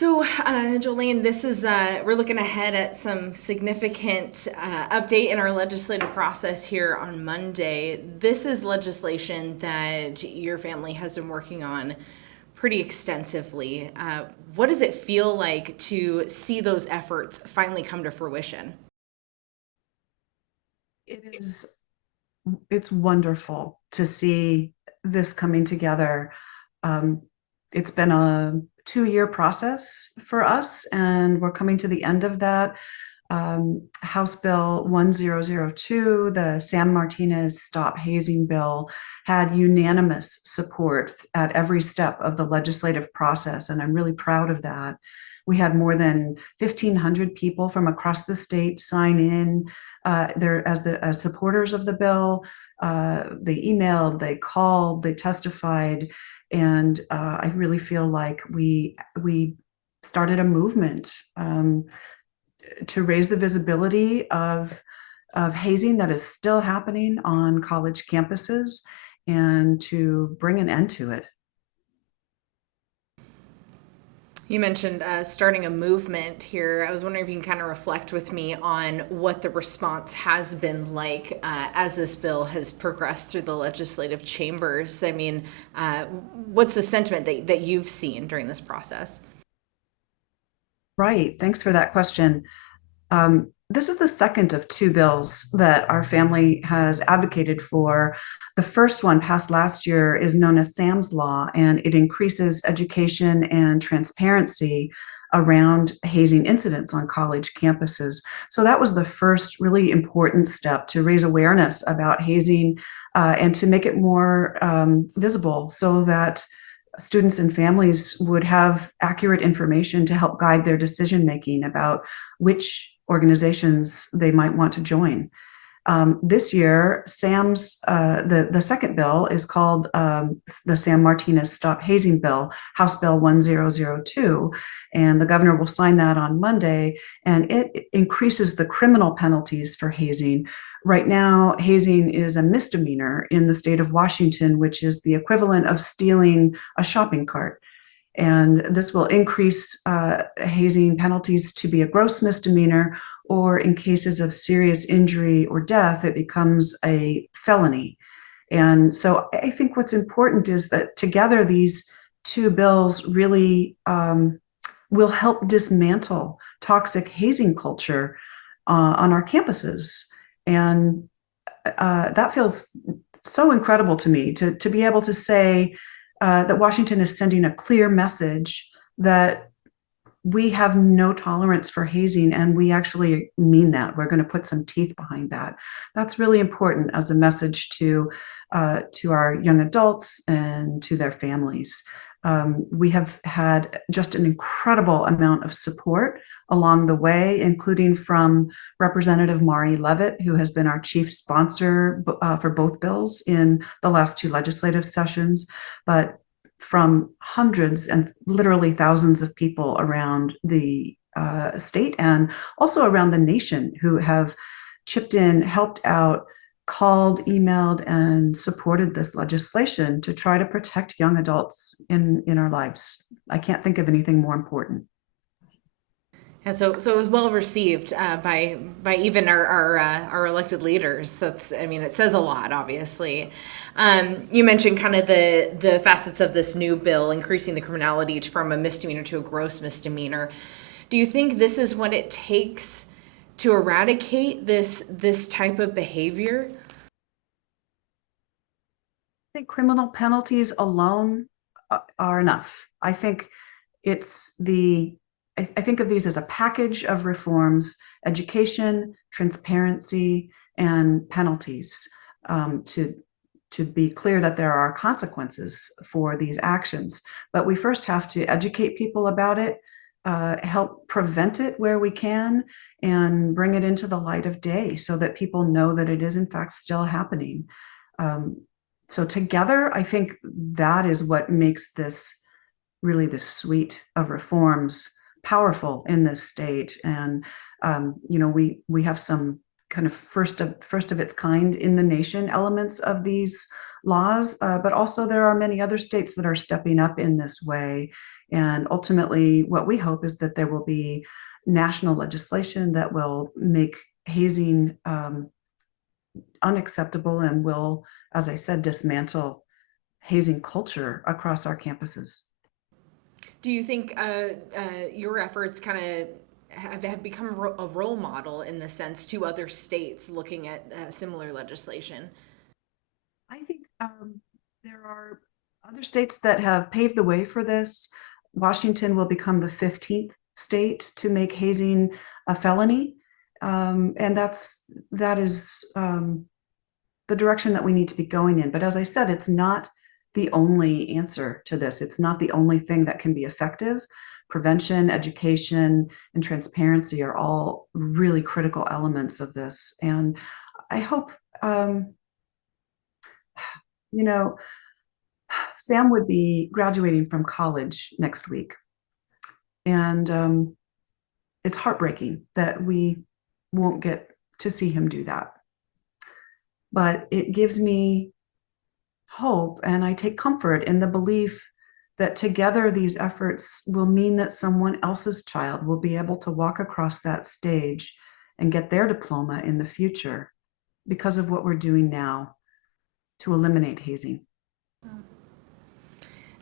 Jolayne, this is we're looking ahead at some significant update in our legislative process here on Monday. This is legislation that your family has been working on pretty extensively. What does it feel like to see those efforts finally come to fruition? It is, it's wonderful to see this coming together. Um, it's been a 2-year process for us, and we're coming to the end of that. House Bill 1002, the Sam Martinez Stop Hazing Bill, had unanimous support at every step of the legislative process, and I'm really proud of that. We had more than 1,500 people from across the state sign in there as supporters of the bill. They emailed, they called, they testified, and I really feel like we started a movement to raise the visibility of hazing that is still happening on college campuses and to bring an end to it. You mentioned starting a movement here. I was wondering if you can kind of reflect with me on what the response has been like as this bill has progressed through the legislative chambers. I mean, what's the sentiment that you've seen during this process? Right. Thanks for that question. This is the second of 2 bills that our family has advocated for. The first one, passed last year, is known as Sam's Law, and it increases education and transparency around hazing incidents on college campuses. So that was the first really important step to raise awareness about hazing and to make it more visible so that students and families would have accurate information to help guide their decision making about which organizations they might want to join. This year, the second bill is called the Sam Martinez Stop Hazing Bill, House Bill 1002, and the governor will sign that on Monday, and it increases the criminal penalties for hazing. Right now, hazing is a misdemeanor in the state of Washington, which is the equivalent of stealing a shopping cart. And this will increase hazing penalties to be a gross misdemeanor, or in cases of serious injury or death, it becomes a felony. And so I think what's important is that together these 2 bills really will help dismantle toxic hazing culture on our campuses. And that feels so incredible to me to be able to say that Washington is sending a clear message that we have no tolerance for hazing, and we actually mean that. We're going to put some teeth behind that. That's really important as a message to our young adults and to their families. We have had just an incredible amount of support along the way, including from Representative Mari Levitt, who has been our chief sponsor for both bills in the last 2 legislative sessions, but from hundreds and literally thousands of people around the state and also around the nation who have chipped in, helped out, called, emailed, and supported this legislation to try to protect young adults in our lives. I can't think of anything more important. And so it was well received by even our elected leaders. I mean, it says a lot, obviously. You mentioned kind of the facets of this new bill, increasing the criminality from a misdemeanor to a gross misdemeanor. Do you think this is what it takes to eradicate this type of behavior? I think criminal penalties alone are enough. I think it's the I think of these as a package of reforms: education, transparency, and penalties, to be clear that there are consequences for these actions. But we first have to educate people about it, help prevent it where we can, and bring it into the light of day so that people know that it is in fact still happening. Um, so together, I think that is what makes this really this suite of reforms powerful in this state. And we have some kind of first of its kind in the nation elements of these laws, but also there are many other states that are stepping up in this way. And ultimately, what we hope is that there will be national legislation that will make hazing unacceptable and will, as I said, dismantle hazing culture across our campuses. Do you think your efforts kind of have become a role model in the sense to other states looking at similar legislation? I think there are other states that have paved the way for this. Washington will become the 15th state to make hazing a felony. And that is the direction that we need to be going in. But as I said, it's not the only answer to this. It's not the only thing that can be effective. Prevention, education, and transparency are all really critical elements of this. And I hope, um, you know, Sam would be graduating from college next week. And it's heartbreaking that we won't get to see him do that. But it gives me hope, and I take comfort in the belief that together these efforts will mean that someone else's child will be able to walk across that stage and get their diploma in the future because of what we're doing now to eliminate hazing.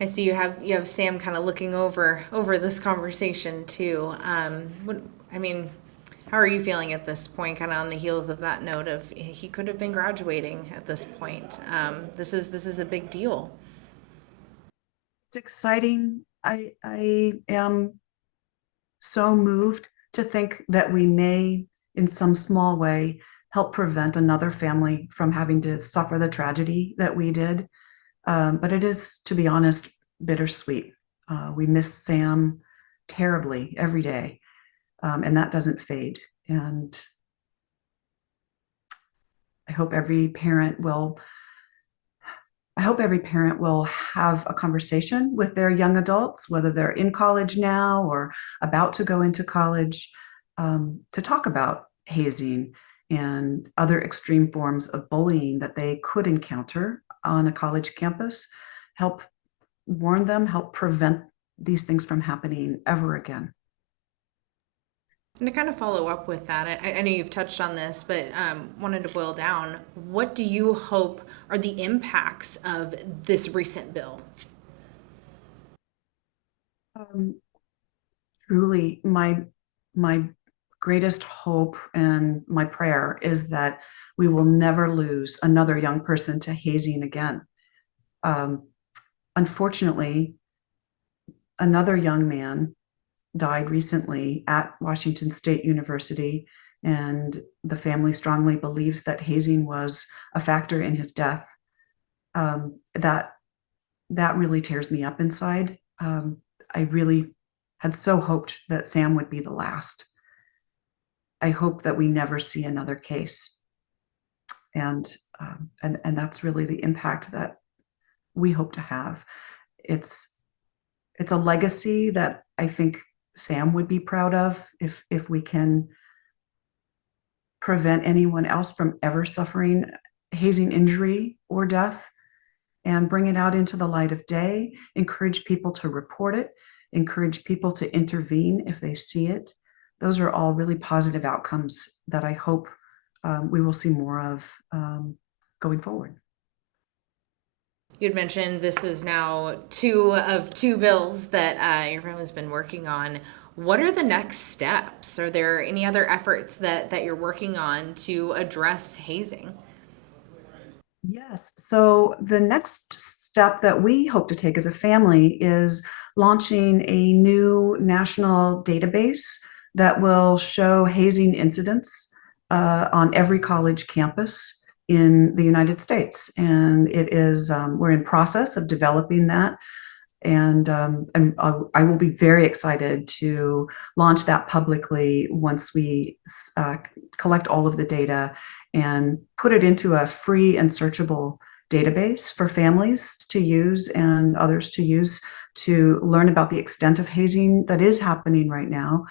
I see you have Sam kind of looking over this conversation too. I mean, how are you feeling at this point, kind of on the heels of that note of he could have been graduating at this point? This is a big deal. It's exciting. I am so moved to think that we may, in some small way, help prevent another family from having to suffer the tragedy that we did. But it is, to be honest, bittersweet. We miss Sam terribly every day, and that doesn't fade. And I hope every parent will. I hope every parent will have a conversation with their young adults, whether they're in college now or about to go into college, to talk about hazing and other extreme forms of bullying that they could encounter on a college campus. Help warn them, help prevent these things from happening ever again. And to kind of follow up with that, I know you've touched on this, but wanted to boil down. What do you hope are the impacts of this recent bill? Um, Truly, my greatest hope and my prayer is that we will never lose another young person to hazing again. Um, Unfortunately, another young man died recently at Washington State University, and the family strongly believes that hazing was a factor in his death. That really tears me up inside. I really had so hoped that Sam would be the last. I hope that we never see another case, and and that's really the impact that we hope to have. It's it's a legacy that I think Sam would be proud of if we can prevent anyone else from ever suffering hazing injury or death and bring it out into the light of day, encourage people to report it, encourage people to intervene if they see it. Those are all really positive outcomes that I hope we will see more of going forward. You had mentioned this is now two bills that your firm has been working on. What are the next steps? Are there any other efforts that you're working on to address hazing? Yes. So the next step that we hope to take as a family is launching a new national database that will show hazing incidents on every college campus in the United States. And it is, we're in process of developing that. And I will be very excited to launch that publicly once we collect all of the data and put it into a free and searchable database for families to use and others to use to learn about the extent of hazing that is happening right now,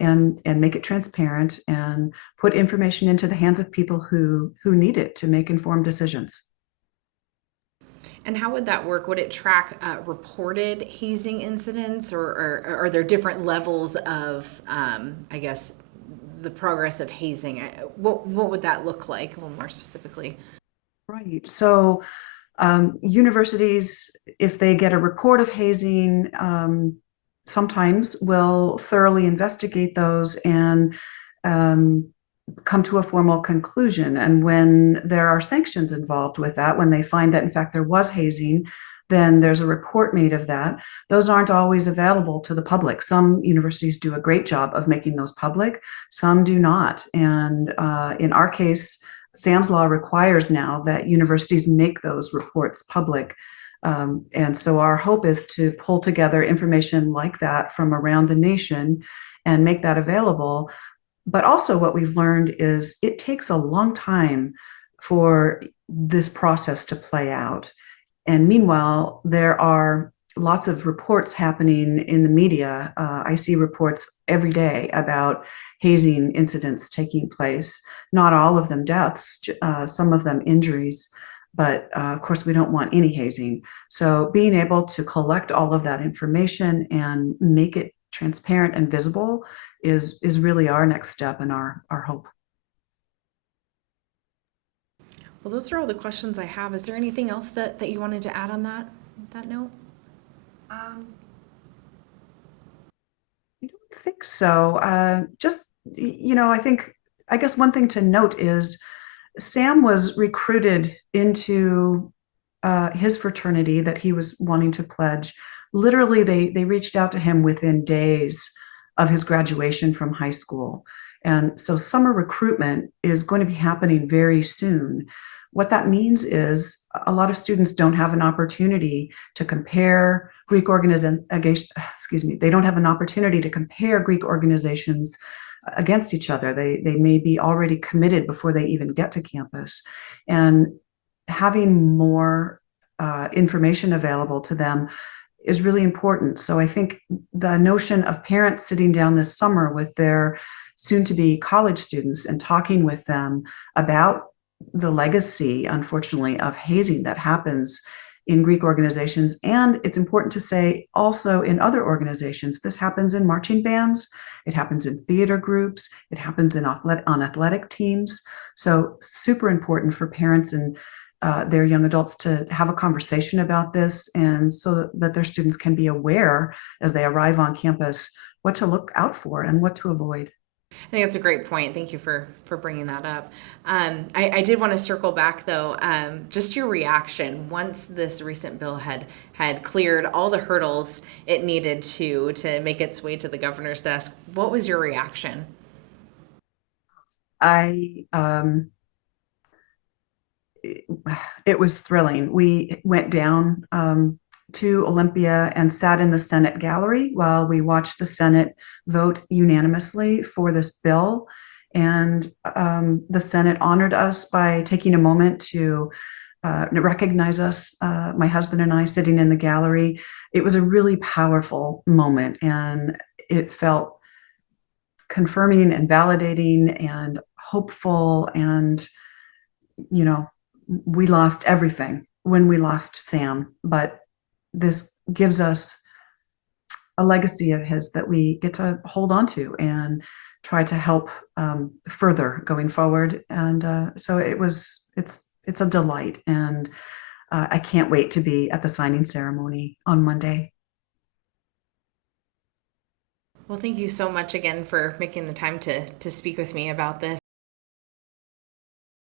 and make it transparent and put information into the hands of people who need it to make informed decisions. And how would that work? Would it track reported hazing incidents, or are there different levels of, I guess, the progress of hazing? What would that look like a little more specifically? Right. So universities, if they get a report of hazing, sometimes will thoroughly investigate those and um, come to a formal conclusion. And when there are sanctions involved with that, when they find that in fact there was hazing, then there's a report made of that. Those aren't always available to the public. Some universities do a great job of making those public, some do not. And in our case, Sam's Law requires now that universities make those reports public. And so our hope is to pull together information like that from around the nation and make that available. But also, what we've learned is it takes a long time for this process to play out. And meanwhile, there are lots of reports happening in the media. I see reports every day about hazing incidents taking place, not all of them deaths, some of them injuries. But of course, we don't want any hazing. So being able to collect all of that information and make it transparent and visible is really our next step and our hope. Well, those are all the questions I have. Is there anything else that you wanted to add on that note? Um, I don't think so. Just, I guess one thing to note is Sam was recruited into his fraternity that he was wanting to pledge. Literally, they reached out to him within days of his graduation from high school. And so summer recruitment is going to be happening very soon. What that means is a lot of students don't have an opportunity to compare Greek organizations, excuse me, they don't have an opportunity to compare Greek organizations against each other. They may be already committed before they even get to campus. And having more information available to them is really important. So I think the notion of parents sitting down this summer with their soon to be college students and talking with them about the legacy, unfortunately, of hazing that happens in Greek organizations. And it's important to say also in other organizations. This happens in marching bands, it happens in theater groups, it happens on athletic teams. So super important for parents and their young adults to have a conversation about this, and so that their students can be aware as they arrive on campus what to look out for and what to avoid. I think that's a great point. Thank you for bringing that up. I did want to circle back though, just your reaction once this recent bill had cleared all the hurdles it needed to make its way to the governor's desk. What was your reaction? I it was thrilling. We went down to Olympia and sat in the Senate gallery while we watched the Senate vote unanimously for this bill. And the Senate honored us by taking a moment to recognize us, my husband and I, sitting in the gallery. It was a really powerful moment, and it felt confirming and validating and hopeful. And you know, we lost everything when we lost Sam, but this gives us a legacy of his that we get to hold on to and try to help further going forward. And so it's a delight, and I can't wait to be at the signing ceremony on Monday. Well, thank you so much again for making the time to speak with me about this.